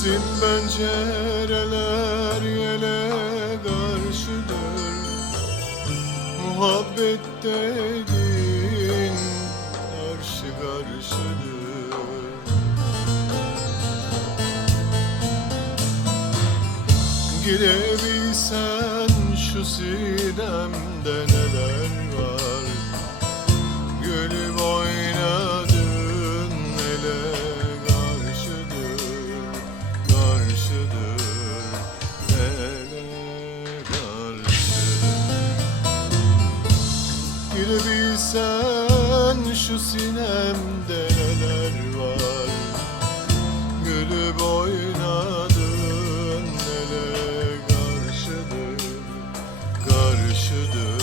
Bizim pencereler yele karşıdır. Muhabbet dedin karşı karşıdır. Girebilsen şu sinemde neler bilsen şu sinemde neler var? Gülüp oynadın nele karşıdır, karşıdır?